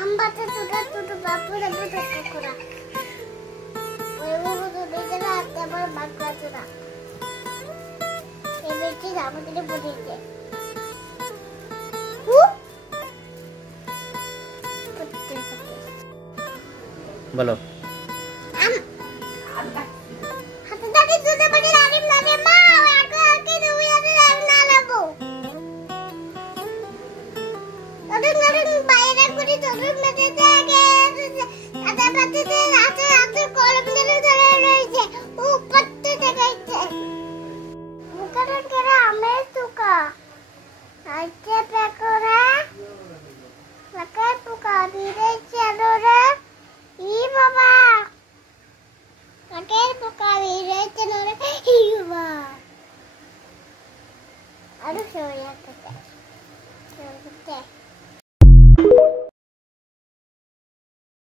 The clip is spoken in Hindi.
Ambata tutu bapu da buta kura. Wewe butu dikira atabar bakra tura. Ebe chi damu tene budite. बोलो हाथ दादी दूध बड़ी लारी लारी माँ आके आके दूध यार लाना लगो नरम बाहर कुड़ी दूध में दे देंगे आता पत्ते से आते आते कॉलम में धरे रही है वो पत्ते देखे थे मुकरन करा हमें तुका आते पेकोरा लगे पुका धीरे चलो रे ई बाबा कटेर पुकारी रे चलो रे ई बाबा अरे सोया